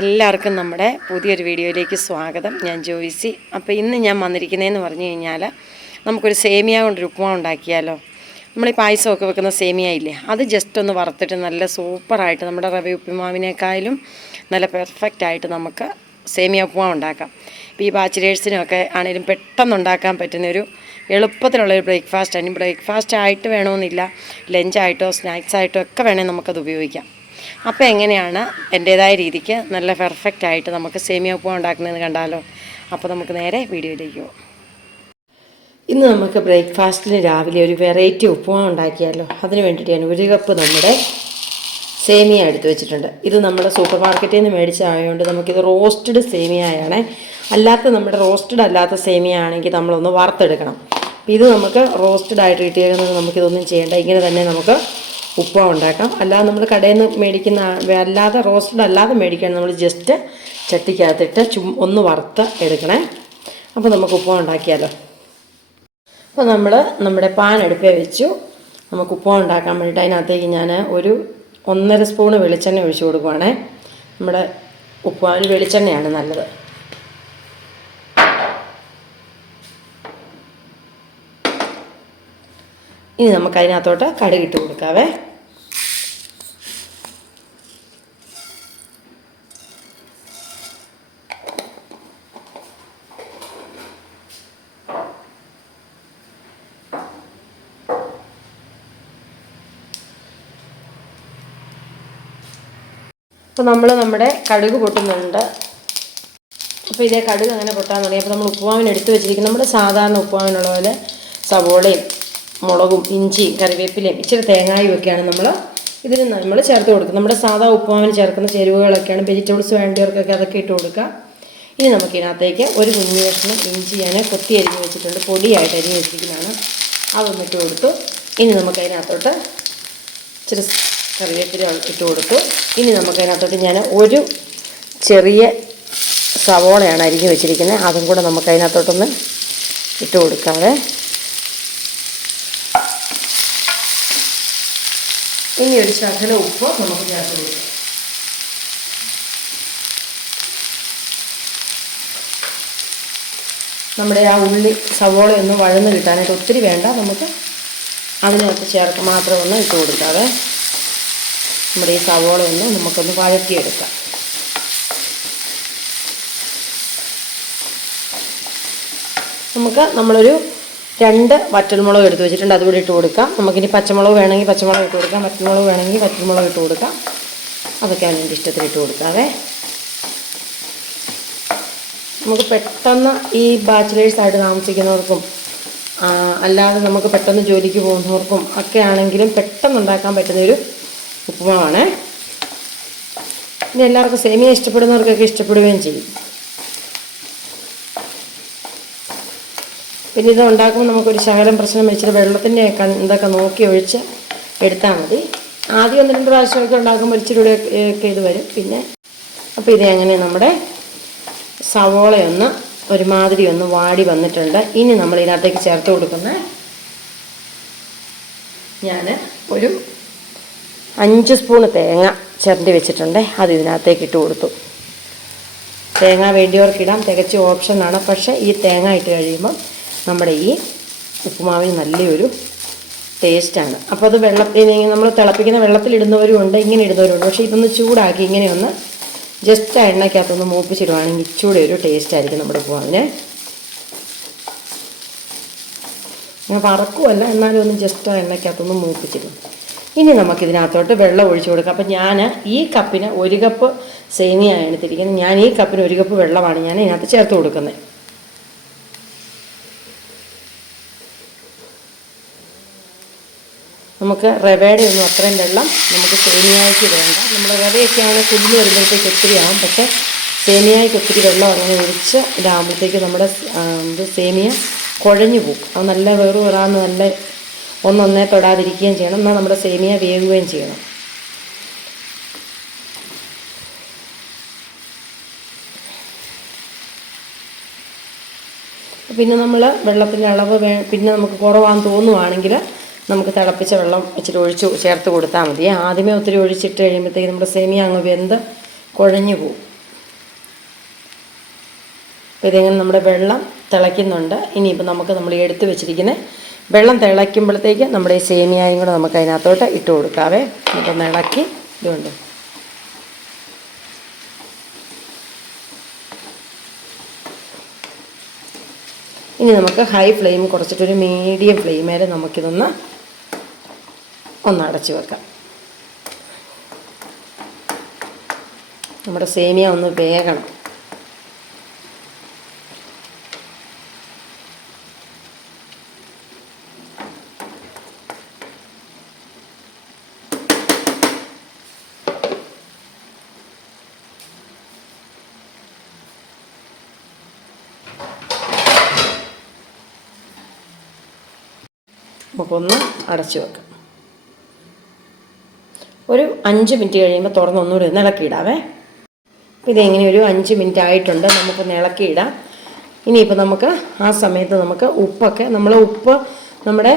എല്ലാവർക്കും നമ്മുടെ പുതിയൊരു വീഡിയോയിലേക്ക് സ്വാഗതം. ഞാൻ ജോയ്സി. അപ്പോൾ ഇന്ന് ഞാൻ വന്നിരിക്കുന്നതെന്ന് പറഞ്ഞു കഴിഞ്ഞാൽ നമുക്കൊരു സേമിയ കൊണ്ടൊരു ഉപ്പുമാവ് ഉണ്ടാക്കിയാലോ. നമ്മൾ ഈ പായസമൊക്കെ വെക്കുന്ന സേമിയ ഇല്ലേ, അത് ജസ്റ്റ് ഒന്ന് വറുത്തിട്ട് നല്ല സൂപ്പറായിട്ട് നമ്മുടെ റവ ഉപ്പുമാവിനേക്കാളും നല്ല പെർഫെക്റ്റായിട്ട് നമുക്ക് സേമിയ ഉപ്പുമാവ് ഉണ്ടാക്കാം. ഇപ്പോൾ ഈ ബാച്ചിലേഴ്സിനൊക്കെ ആണെങ്കിലും പെട്ടെന്ന് ഉണ്ടാക്കാൻ പറ്റുന്നൊരു എളുപ്പത്തിലുള്ളൊരു ബ്രേക്ക്ഫാസ്റ്റാണ്. ബ്രേക്ക്ഫാസ്റ്റ് ആയിട്ട് വേണമെന്നില്ല, ലഞ്ചായിട്ടോ സ്നാക്സായിട്ടോ ഒക്കെ വേണമെങ്കിൽ നമുക്കത് ഉപയോഗിക്കാം. അപ്പോൾ എങ്ങനെയാണ് എൻ്റേതായ രീതിക്ക് നല്ല പെർഫെക്റ്റായിട്ട് നമുക്ക് സേമിയ ഉപ്പുമാവ് ഉണ്ടാക്കുന്നതെന്ന് കണ്ടാലോ. അപ്പോൾ നമുക്ക് നേരെ വീഡിയോയിലേക്ക് പോകാം. ഇന്ന് നമുക്ക് ബ്രേക്ക്ഫാസ്റ്റിന് രാവിലെ ഒരു വെറൈറ്റി ഉപ്പുമാവ് ഉണ്ടാക്കിയാലോ. അതിന് വേണ്ടിയിട്ട് ഞാൻ 1 കപ്പ് നമ്മുടെ സേമിയ എടുത്ത് വെച്ചിട്ടുണ്ട്. ഇത് നമ്മുടെ സൂപ്പർ മാർക്കറ്റിൽ നിന്ന് മേടിച്ചതായതുകൊണ്ട് നമുക്കിത് റോസ്റ്റഡ് സേമിയയാണ്. അല്ലാത്ത നമ്മുടെ റോസ്റ്റഡ് അല്ലാത്ത സേമിയ ആണെങ്കിൽ നമ്മളൊന്ന് വറുത്തെടുക്കണം. ഇത് നമുക്ക് റോസ്റ്റഡ് ആയിട്ട് കിട്ടിയേക്കുന്നത് നമുക്കിതൊന്നും ചെയ്യേണ്ട, ഇങ്ങനെ തന്നെ നമുക്ക് ഉപ്പുമാവ് ഉണ്ടാക്കാം. അല്ലാതെ നമ്മൾ കടയിൽ നിന്ന് മേടിക്കുന്ന അല്ലാതെ റോസ്റ്റഡ് അല്ലാതെ മേടിക്കാൻ നമ്മൾ ജസ്റ്റ് ചട്ടിക്കകത്തിട്ട് ഒന്ന് വറുത്ത് എടുക്കണേ. അപ്പോൾ നമുക്ക് ഉപ്പുമാവ് ഉണ്ടാക്കിയാലോ. അപ്പോൾ നമ്മൾ നമ്മുടെ പാൻ അടുപ്പേ വെച്ചു. നമുക്ക് ഉപ്പുമാവ് ഉണ്ടാക്കാൻ വേണ്ടിയിട്ട് അതിനകത്തേക്ക് ഞാൻ ഒരു 1.5 സ്പൂണ് വെളിച്ചെണ്ണ ഒഴിച്ചു കൊടുക്കുവാണേ. നമ്മുടെ ഉപ്പുമാവിന് വെളിച്ചെണ്ണയാണ് നല്ലത്. ഇനി നമുക്ക് അതിനകത്തോട്ട് കടുകിട്ട് കൊടുക്കാവേ. അപ്പോൾ നമ്മുടെ കടുക് പൊട്ടുന്നുണ്ട്. അപ്പോൾ ഇതേ കടുക് അങ്ങനെ പൊട്ടാൻ തുടങ്ങി. അപ്പോൾ നമ്മൾ ഉപ്പുമാവിന് എടുത്ത് വെച്ചിരിക്കും നമ്മുടെ സാധാരണ ഉപ്പുമാവിനുള്ള പോലെ സവോളയും മുളകും ഇഞ്ചിയും കറിവേപ്പിലയും ഇച്ചിരി തേങ്ങായും ഒക്കെയാണ് ഇതിന് നമ്മൾ ചേർത്ത് കൊടുക്കുക. നമ്മുടെ സാധാ ഉപ്പുമാവിന് ചേർക്കുന്ന ചേരുവകളൊക്കെയാണ്. വെജിറ്റബിൾസ് വേണ്ടിയവർക്കൊക്കെ അതൊക്കെ ഇട്ട് കൊടുക്കുക. ഇനി നമുക്കിതിനകത്തേക്ക് ഒരു കുഞ്ഞു കഷ്ണം ഇഞ്ചി ഞാൻ കൊത്തി അരിഞ്ഞ് വെച്ചിട്ടുണ്ട്, പൊടിയായിട്ട് അരിഞ്ഞ് വെച്ചിരിക്കുന്നതാണ്, അതൊന്നിട്ട് കൊടുത്തു. ഇനി നമുക്കതിനകത്തോട്ട് ഇച്ചിരി കറിവേപ്പില ഇട്ട് കൊടുത്തു. ഇനി നമുക്കതിനകത്തോട്ട് ഞാൻ ഒരു ചെറിയ സവോളയാണ് അരിഞ്ഞ് വെച്ചിരിക്കുന്നത്, അതും കൂടെ നമുക്കതിനകത്തോട്ടൊന്ന് ഇട്ട് കൊടുക്കാതെ. ഇനി ഒരു ശകലം ഉപ്പ് നമുക്ക് ചേർത്ത് കൊടുക്കാം. നമ്മുടെ ആ ഉള്ളി സവോളയൊന്നും വഴന്ന് കിട്ടാനായിട്ട് ഒത്തിരി വേണ്ട, നമുക്ക് അതിനകത്ത് മാത്രം ഒന്ന് ഇട്ട് കൊടുക്കാതെ നമ്മുടെ ഈ സവോളയൊന്ന് നമുക്കൊന്ന് വഴറ്റിയെടുക്കാം. നമ്മളൊരു 2 വറ്റൽമുളക് എടുത്ത് വെച്ചിട്ടുണ്ട്, അതുകൂടി ഇട്ട് കൊടുക്കാം. നമുക്കിനി പച്ചമുളക് വേണമെങ്കിൽ പച്ചമുളക് ഇട്ട് കൊടുക്കാം, വറ്റൽമുളക് വേണമെങ്കിൽ വറ്റൽമുളക് ഇട്ട് കൊടുക്കാം. അതൊക്കെയാണ് എൻ്റെ ഇഷ്ടത്തിന് ഇട്ട് കൊടുക്കാവേ. നമുക്ക് പെട്ടെന്ന് ഈ ബാച്ചിലേഴ്സായിട്ട് താമസിക്കുന്നവർക്കും അല്ലാതെ നമുക്ക് പെട്ടെന്ന് ജോലിക്ക് പോകുന്നവർക്കും ഒക്കെ ആണെങ്കിലും പെട്ടെന്ന് ഉണ്ടാക്കാൻ പറ്റുന്നൊരു ഉപ്പുമാവാണ്. പിന്നെ എല്ലാവർക്കും സേമിയ ഇഷ്ടപ്പെടുന്നവർക്കൊക്കെ ഇഷ്ടപ്പെടുകയും ചെയ്യും. പിന്നെ ഇത് ഉണ്ടാക്കുമ്പോൾ നമുക്കൊരു ശകലം പ്രശ്നം വെച്ചിട്ട് വെള്ളത്തിൻ്റെ ഇതൊക്കെ നോക്കി ഒഴിച്ച് എടുത്താൽ മതി. ആദ്യം 1-2 പ്രാവശ്യമൊക്കെ ഉണ്ടാക്കുമ്പോൾ ഇച്ചിരി ഒക്കെ ഇത് വരും. പിന്നെ അപ്പോൾ ഇത് അങ്ങനെ നമ്മുടെ സവോളയൊന്ന് ഒരുമാതിരി ഒന്ന് വാടി വന്നിട്ടുണ്ട്. ഇനി നമ്മൾ ഇതിനകത്തേക്ക് ചേർത്ത് കൊടുക്കുന്ന ഞാൻ ഒരു 5 സ്പൂണ് തേങ്ങ ചിരണ്ടി വെച്ചിട്ടുണ്ട്, അത് ഇതിനകത്തേക്ക് ഇട്ട് കൊടുത്തു. തേങ്ങ വേണ്ടിയവർക്കിടാം, തികച്ച് ഓപ്ഷനാണ്. പക്ഷേ ഈ തേങ്ങ ഇട്ട് കഴിയുമ്പം നമ്മുടെ ഈ ഉപ്പുമാവിന് നല്ലൊരു ടേസ്റ്റാണ്. അപ്പോൾ അത് നമ്മൾ തിളപ്പിക്കുന്ന വെള്ളത്തിലിടുന്നവരും ഉണ്ട്, ഇങ്ങനെ ഇടുന്നവരുണ്ട്. പക്ഷേ ഇതൊന്ന് ചൂടാക്കി ഇങ്ങനെയൊന്ന് ജസ്റ്റ് ആ എണ്ണയ്ക്കകത്തൊന്ന് മൂപ്പിച്ചിടുവാണെങ്കിൽ ഇച്ചൂടെ ഒരു ടേസ്റ്റായിരിക്കും നമ്മുടെ ഉപ്പുമാവിന്. അങ്ങനെ വറക്കുമല്ല, എന്നാലും ഒന്ന് ജസ്റ്റ് ആ എണ്ണയ്ക്കകത്തൊന്ന് മൂപ്പിച്ചിടും. ഇനി നമുക്കിതിനകത്തോട്ട് വെള്ളം ഒഴിച്ചു കൊടുക്കാം. അപ്പം ഞാൻ ഈ കപ്പിന് 1 കപ്പ് സേമിയയാണ് എടുത്തിരിക്കുന്നത്. ഞാൻ ഈ കപ്പിന് 1 കപ്പ് വെള്ളമാണ് ഞാൻ ഇതിനകത്ത് ചേർത്ത് കൊടുക്കുന്നത്. നമുക്ക് റവയുടെ ഒന്നും അത്രയും വെള്ളം നമുക്ക് സേമിയയ്ക്ക് വേണ്ട. നമ്മുടെ റവയൊക്കെയാണ് കുടിഞ്ഞ് വരുമ്പോഴത്തേക്ക് ഒത്തിരി ആകും. പക്ഷേ സേമിയയ്ക്ക് ഒത്തിരി വെള്ളം അങ്ങനെ ഒഴിച്ച് ഇതാകുമ്പോഴത്തേക്ക് നമ്മുടെ സേമിയ കുഴഞ്ഞു പോകും. അത് നല്ല വേറാന്ന് നല്ല ഒന്നൊന്നേ തൊടാതിരിക്കുകയും ചെയ്യണം, എന്നാൽ നമ്മുടെ സേമിയ വേവുകയും ചെയ്യണം. പിന്നെ നമ്മൾ വെള്ളത്തിൻ്റെ അളവ് പിന്നെ നമുക്ക് കുറവാന്ന് തോന്നുവാണെങ്കിൽ നമുക്ക് തിളപ്പിച്ച വെള്ളം വെച്ചിട്ട് ചേർത്ത് കൊടുത്താൽ മതി. ആദ്യമേ ഒത്തിരി ഒഴിച്ചിട്ട് കഴിയുമ്പോഴത്തേക്ക് നമ്മുടെ സേമിയ അങ്ങ് വെന്ത് കുഴഞ്ഞു പോകും. അപ്പോൾ ഇതിങ്ങനെ നമ്മുടെ വെള്ളം തിളയ്ക്കുന്നുണ്ട്. ഇനിയിപ്പോൾ നമുക്ക് നമ്മൾ എടുത്ത് വെച്ചിരിക്കുന്ന വെള്ളം തിളയ്ക്കുമ്പോഴത്തേക്ക് നമ്മുടെ ഈ സേമിയായും കൂടെ നമുക്ക് അതിനകത്തോട്ട് ഇട്ട് കൊടുക്കാവേ. എന്നിട്ടൊന്ന് ഇളക്കി ഇതുണ്ട്. ഇനി നമുക്ക് ഹൈ ഫ്ലെയിം കുറച്ചിട്ടൊരു മീഡിയം ഫ്ലെയിമേൽ നമുക്കിതൊന്ന് അടച്ചു വെക്കാം. നമ്മുടെ സേമിയ ഒന്ന് വേകണം. നമുക്കൊന്ന് അടച്ചു വെക്കാം. ഒരു 5 മിനിറ്റ് കഴിയുമ്പോൾ തുറന്ന് ഒന്നുകൂടി ഒന്ന് ഇളക്കിയിടാവേ. അപ്പോൾ ഇതെങ്ങനെ ഒരു 5 മിനിറ്റ് ആയിട്ടുണ്ട്. നമുക്കൊന്ന് ഇളക്കിയിടാം. ഇനിയിപ്പോൾ നമുക്ക് ആ സമയത്ത് നമുക്ക് ഉപ്പൊക്കെ ഉപ്പ് നമ്മുടെ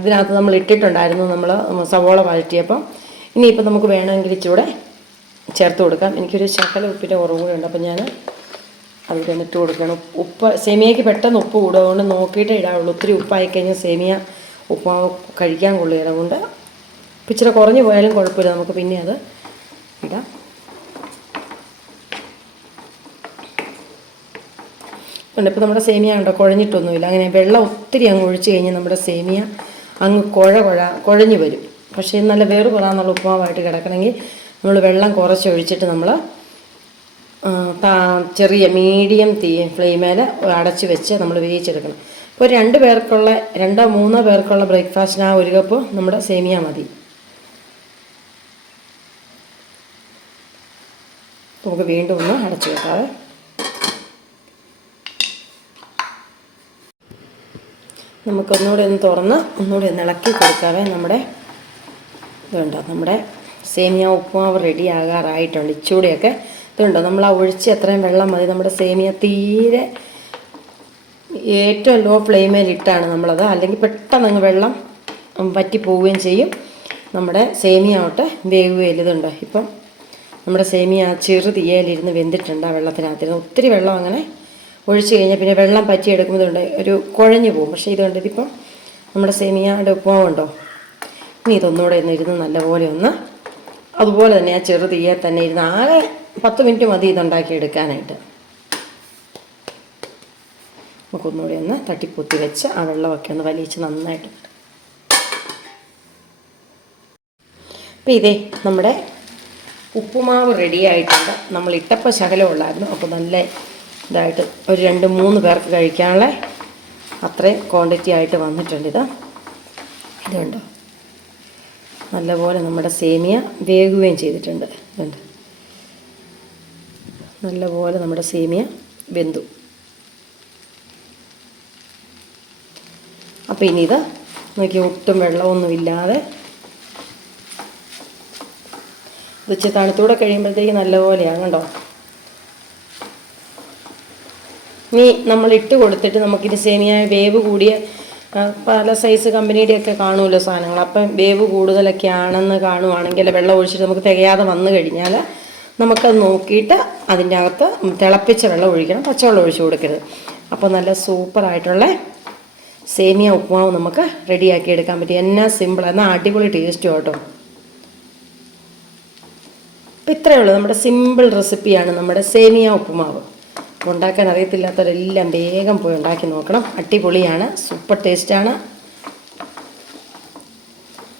ഇതിനകത്ത് നമ്മൾ ഇട്ടിട്ടുണ്ടായിരുന്നു, നമ്മൾ സവോള വഴറ്റിയപ്പം. ഇനിയിപ്പോൾ നമുക്ക് വേണമെങ്കിൽ ഇച്ചിലൂടെ ചേർത്ത് കൊടുക്കാം. എനിക്കൊരു ശകല ഉപ്പിൻ്റെ കുറവ് കൂടെ ഉണ്ട്, അപ്പോൾ ഞാൻ അതിൽ ഇട്ട് കൊടുക്കണം. ഉപ്പ് സേമിയയ്ക്ക് പെട്ടെന്ന് ഉപ്പ് കൂടും, അതുകൊണ്ട് നോക്കിയിട്ടേ ഇടാവുള്ളൂ. ഒത്തിരി ഉപ്പായി കഴിഞ്ഞാൽ സേമിയ ഉപ്പാവ് കഴിക്കാൻ കൊള്ളുക. അതുകൊണ്ട് ഇച്ചിരി കുറഞ്ഞു പോയാലും കുഴപ്പമില്ല, നമുക്ക് പിന്നെ അത് ഇടാം. ഇപ്പോൾ നമ്മുടെ സേമിയ ഉണ്ടോ കുഴഞ്ഞിട്ടൊന്നുമില്ല. അങ്ങനെ വെള്ളം ഒത്തിരി അങ്ങ് ഒഴിച്ച് കഴിഞ്ഞാൽ നമ്മുടെ സേമിയ അങ്ങ് കുഴഞ്ഞു വരും. പക്ഷേ നല്ല വേറ് പുറാന്നുള്ള ഉപ്പുമാവായിട്ട് കിടക്കണമെങ്കിൽ നമ്മൾ വെള്ളം കുറച്ചൊഴിച്ചിട്ട് നമ്മൾ ചെറിയ മീഡിയം ഫ്ലെയിമേൽ അടച്ച് വെച്ച് നമ്മൾ വേവിച്ചെടുക്കണം. ഇപ്പോൾ 2 പേർക്കുള്ള 2-3 പേർക്കുള്ള ബ്രേക്ക്ഫാസ്റ്റിന് ആ 1 കപ്പ് നമ്മുടെ സേമിയ മതി. നമുക്ക് വീണ്ടും ഒന്ന് അടച്ചു വെക്കാതെ നമുക്കൊന്നുകൂടി ഒന്ന് തുറന്ന് ഒന്നുകൂടി ഒന്ന് ഇളക്കി കൊടുക്കാവേ. നമ്മുടെ ഇതുണ്ടോ, നമ്മുടെ സേമിയ ഉപ്പുമാവ് റെഡി ആകാറായിട്ടുണ്ട്. ഇച്ചൂടെയൊക്കെ ഇതുണ്ടോ, നമ്മൾ ആ ഒഴിച്ച് എത്രയും വെള്ളം മതി. നമ്മുടെ സേമിയ തീരെ ഏറ്റവും ലോ ഫ്ലെയിമിലിട്ടാണ് നമ്മളത്, അല്ലെങ്കിൽ പെട്ടെന്ന് അങ്ങ് വെള്ളം വറ്റി പോവുകയും ചെയ്യും. നമ്മുടെ സേമിയ തൊട്ട് വേവുകയില്ല. ഇതുണ്ടോ, ഇപ്പം നമ്മുടെ സേമിയ ചെറു തീയയിലിരുന്ന് വെന്തിട്ടുണ്ട്. ആ വെള്ളത്തിനകത്തിരുന്ന് ഒത്തിരി വെള്ളം അങ്ങനെ ഒഴിച്ച് കഴിഞ്ഞാൽ പിന്നെ വെള്ളം പറ്റിയെടുക്കുമ്പോൾ ഇതുണ്ട് ഒരു കുഴഞ്ഞു പോകും. പക്ഷേ ഇതുകൊണ്ട് ഇതിപ്പം നമ്മുടെ സേമിയയുടെ ഉപ്പുമാവുണ്ടോ. ഇനി ഇതൊന്നുകൂടെ ഇരുന്ന് നല്ലപോലെ അതുപോലെ തന്നെ ആ ചെറു തീയെ തന്നെ ഇരുന്ന് ആകെ 10 മിനിറ്റ് മതി ഇതുണ്ടാക്കി എടുക്കാനായിട്ട്. നമുക്കൊന്നുകൂടി ഒന്ന് തട്ടിപ്പൊത്തി വെച്ച് ആ വെള്ളമൊക്കെ ഒന്ന് വലിച്ച് നന്നായിട്ട്. അപ്പോൾ ഇതേ നമ്മുടെ ഉപ്പുമാവ് റെഡി ആയിട്ടുണ്ട്. നമ്മൾ ഇട്ടപ്പോൾ ശകലമുള്ളായിരുന്നു, അപ്പോൾ നല്ല ഇതായിട്ട് ഒരു 2-3 പേർക്ക് കഴിക്കാനുള്ള അത്രയും ക്വാണ്ടിറ്റി ആയിട്ട് വന്നിട്ടുണ്ട്. ഇതുണ്ടോ, നല്ലപോലെ നമ്മുടെ സേമിയ വേകുകയും ചെയ്തിട്ടുണ്ട്. ഇതുണ്ട്, നല്ലപോലെ നമ്മുടെ സേമിയ വെന്തു. അപ്പോൾ ഇനി ഇത് നോക്കി ഒട്ടും വെള്ളമൊന്നുമില്ലാതെ വെച്ച് തണുത്തൂടെ കഴിയുമ്പോഴത്തേക്ക് നല്ലപോലെയാണ് കേട്ടോ. ഇനി നമ്മൾ ഇട്ട് കൊടുത്തിട്ട് നമുക്കിത് സേമിയ വേവ് കൂടിയ പല സൈസ് കമ്പനിയുടെയൊക്കെ കാണുമല്ലോ സാധനങ്ങൾ. അപ്പം വേവ് കൂടുതലൊക്കെ ആണെന്ന് കാണുവാണെങ്കിൽ വെള്ളം ഒഴിച്ചിട്ട് നമുക്ക് തികയാതെ വന്നു കഴിഞ്ഞാൽ നമുക്കത് നോക്കിയിട്ട് അതിൻ്റെ അകത്ത് തിളപ്പിച്ച വെള്ളം ഒഴിക്കണം, പച്ചവെള്ളം ഒഴിച്ച് കൊടുക്കരുത്. അപ്പോൾ നല്ല സൂപ്പറായിട്ടുള്ള സേമിയ ഉപ്പുമാവ് നമുക്ക് റെഡിയാക്കി എടുക്കാൻ പറ്റും. എന്നാ സിമ്പിൾ, എന്നാൽ അടിപൊളി ടേസ്റ്റും കേട്ടോ. അപ്പോൾ ഇത്രയേ ഉള്ളൂ, നമ്മുടെ സിമ്പിൾ റെസിപ്പിയാണ് നമ്മുടെ സേമിയ ഉപ്പുമാവ്. ഉണ്ടാക്കാൻ അറിയത്തില്ലാത്തവരെല്ലാം വേഗം പോയി ഉണ്ടാക്കി നോക്കണം. അടിപൊളിയാണ്, സൂപ്പർ ടേസ്റ്റാണ്.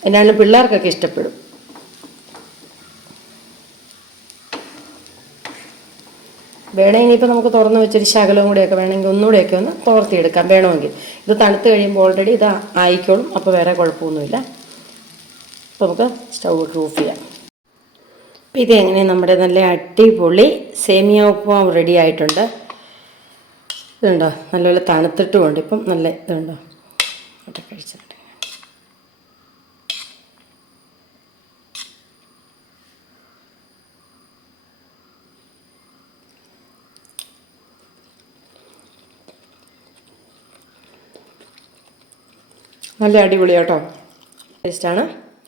എന്നാലും പിള്ളേർക്കൊക്കെ ഇഷ്ടപ്പെടും. വേണമെങ്കിൽ ഇനിയിപ്പോൾ നമുക്ക് തുറന്ന് വെച്ചൊരു ശകലവും കൂടെയൊക്കെ വേണമെങ്കിൽ ഒന്നുകൂടെയൊക്കെ ഒന്ന് തോർത്തിയെടുക്കാം വേണമെങ്കിൽ. ഇത് തണുത്ത് കഴിയുമ്പോൾ ഓൾറെഡി ഇത് ആയിക്കോളും, അപ്പോൾ വേറെ കുഴപ്പമൊന്നുമില്ല. അപ്പോൾ നമുക്ക് സ്റ്റൗ ഓഫ് ചെയ്യാം. അപ്പോൾ ഇതെങ്ങനെ നമ്മുടെ നല്ല അടിപൊളി സേമിയ ഉപ്പുമാവ് റെഡി ആയിട്ടുണ്ട്. ഇതുണ്ടോ, നല്ലപോലെ തണുത്തിട്ടുമുണ്ട്. ഇപ്പം നല്ല ഇതുണ്ടോ അവിടെ കഴിച്ചിട്ടുണ്ട്. നല്ല അടിപൊളി കേട്ടോ, ടേസ്റ്റാണ്.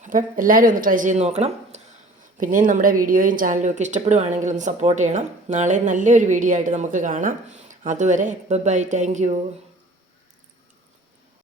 അപ്പം എല്ലാവരും ഒന്ന് ട്രൈ ചെയ്ത് നോക്കണം. പിന്നെയും നമ്മുടെ വീഡിയോയും ചാനലും ഒക്കെ ഇഷ്ടപ്പെടുവാണെങ്കിൽ ഒന്ന് സപ്പോർട്ട് ചെയ്യണം. നാളെ നല്ലൊരു വീഡിയോ ആയിട്ട് നമുക്ക് കാണാം. അതുവരെ ബൈ, താങ്ക് യു.